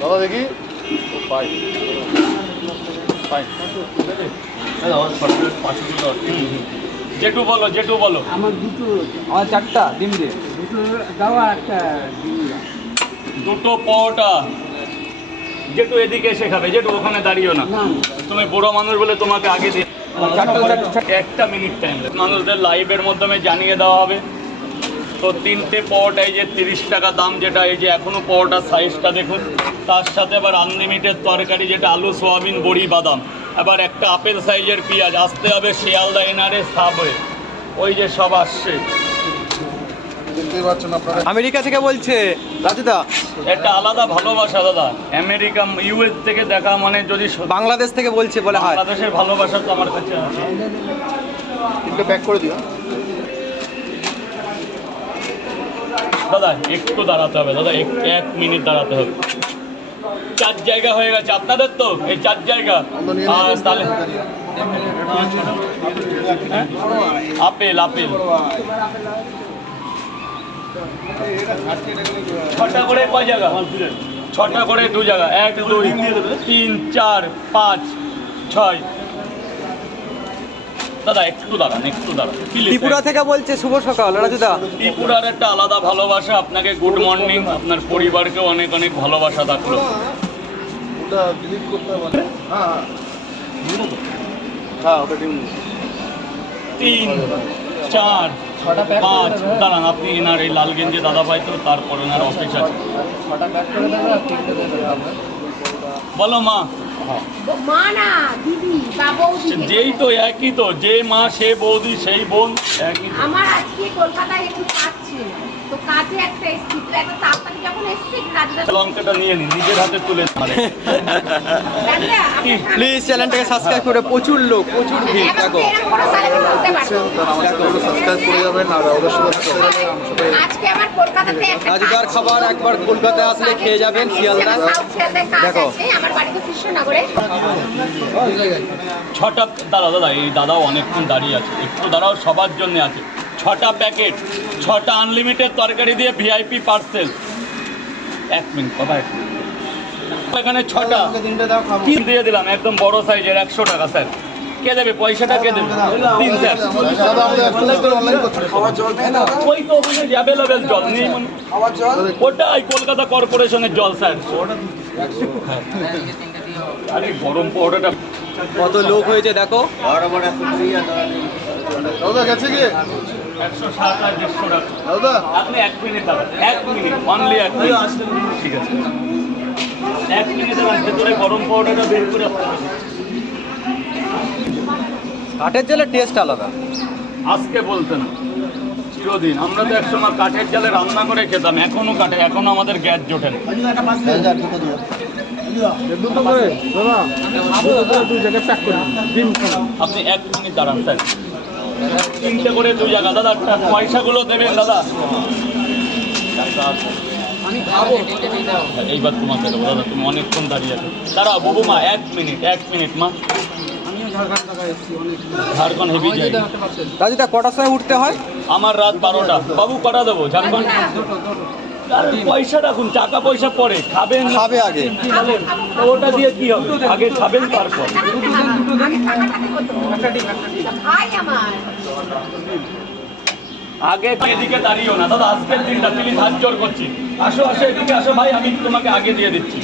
দাদা দেখি। পাই পাই জেটু বলো জেটু বলো। আমার দুটো আমার চারটা ডিম দিয়ে। দুটো দেওয়া একটা ডিম দুটো পরোটা। জেটু এদিকে এসে খাবে। জেটু ওখানে দাঁড়িও না। তুমি বুড়ো মানুষ বলে তোমাকে আগে দিয়ে চারটা চারটা একটা মিনিট টাইম মানুষদের লাইভের মাধ্যমে জানিয়ে দেওয়া হবে। তো তিনটে পরোটা এই যে তিরিশ টাকা দাম যেটা এই যে এখনও পরোটার সাইজটা দেখুন তার সাথে আবার আনলিমিটেড তরকারি যেটা আলু সোয়াবিন বড়ি বাদাম। আবার একটা আপেল সাইজের পেঁয়াজ আসতে হবে শিয়ালদা এনারে সাবওয়ে ওই যে সব আসছে। আমেরিকা থেকে বলছে রাজুদা একটা আলাদা ভালোবাসা দাদা। আমেরিকা ইউএস থেকে দেখা মানে যদি বাংলাদেশ থেকে বলছে বলে হয়। বাংলাদেশের ভালোবাসা তো আমার কাছে আছে। তিনটে প্যাক করে দিও। দাদা একটু দাঁড়াতে হবে দাদা এক এক মিনিট দাঁড়াতে হবে। চার জায়গা হয়ে গেছে আপনাদের তো এই চার জায়গা। আর তাহলে হ্যাঁ? Apple apple. ছটা করে কয় জায়গা? ছটা করে দু জায়গা। এক দুই তিন চার পাঁচ ছয় দাদা একটু দাঁড়ান একটু দাঁড়ান। ত্রিপুরা থেকে বলছে শুভ সকাল রাজুদা। ত্রিপুরার একটা আলাদা ভালোবাসা আপনাকে গুড মর্নিং আপনার পরিবারকেও অনেক অনেক ভালোবাসা থাকল। হ্যাঁ হ্যাঁ। হ্যাঁ তিন চার পাঁচ দাঁড়ান আপনি এনার এই লাল গেঞ্জি দাদা ভাই তো তারপর এনার অফিস আছে। বলো মা। মা না দিদি বা বৌদি যেই তো একই তো যে মা সে বৌদি সেই বোন একই আমার আজকে কলকাতায় একটু পাচ্ছি তো কাজে একটা এসছি তো এত তাড়াতাড়ি যখন এসছি কাজটা লঙ্কাটা নিয়ে নি নিজের হাতে তুলে প্লিজ চ্যানেলটাকে সাবস্ক্রাইব করে প্রচুর লোক প্রচুর ভিড় দেখো। সাবস্ক্রাইব করে যাবেন আর ওদের সাথে থাকতে গেলে আমার সাথে আজকে আমার কলকাতাতে একটা রাজুদার খাবার একবার কলকাতায় আসলে খেয়ে যাবেন শিয়ালদা। দেখো। ছটা দাদা দাদা এই দাদাও অনেকক্ষণ দাঁড়িয়ে আছে। একটু দাঁড়াও সবার জন্য আছে। ছটা প্যাকেট ছটা আনলিমিটেড তরকারি দিয়ে ভিআইপি পার্সেল এক মিনিট কথা এখানে ছটা। কি দিয়ে দিলাম? একদম বড় সাইজের একশো টাকা স্যার কে দেবে? পয়সাটা কে দেবে? তিন স্যার দাদা আমাদের একটু অনলাইন করতে ওই তো ওখানে অ্যাভেলেবেল জল নেই মানে। ওটাই কলকাতা কর্পোরেশনের জল স্যার। আরে গরম পাউডারটা কত লোক হয়েছে দেখো। গেছে কি একশো সাত আর দেড়শো টাকা আপনি এক মিনিট দাঁড়ান এক মিনিট অনলি এক মিনিট ঠিক আছে এক মিনিট দাঁড়ান ভেতরে গরম পাউডারটা বের করে কাঠের জলের টেস্ট আলাদা আজকে বলতে না চিরদিন আমরা তো একসময় কাঠের জালে রান্না করে খেতাম এখনও কাঠে এখনও আমাদের গ্যাস জোটে আপনি এক মিনিট দাঁড়ান স্যার তিনটে করে দুই জায়গা। দাদা পয়সাগুলো দেবেন দাদা। এইবার তোমাকে দেবো দাদা তুমি অনেকক্ষণ দাঁড়িয়ে আছো। দাঁড়া বাবু মা এক মিনিট এক মিনিট মা। ঝাড়খণ্ড হেভি যাই। কটার সময় উঠতে হয়? আমার রাত বারোটা। বাবু কটা দেবো? ঝাড়খণ্ড? পয়সা রাখুন টাকা পয়সা পরে। খাবেন খাবে আগে। ওটা দিয়ে কি হবে? আগে খাবেন তারপর। আগে এদিকে দাঁড়িয়েও না। দাদা আজকের দিনটা তুমি হাত জোর করছি আসো আসো এদিকে আসো। ভাই আমি তোমাকে আগে দিয়ে দিচ্ছি।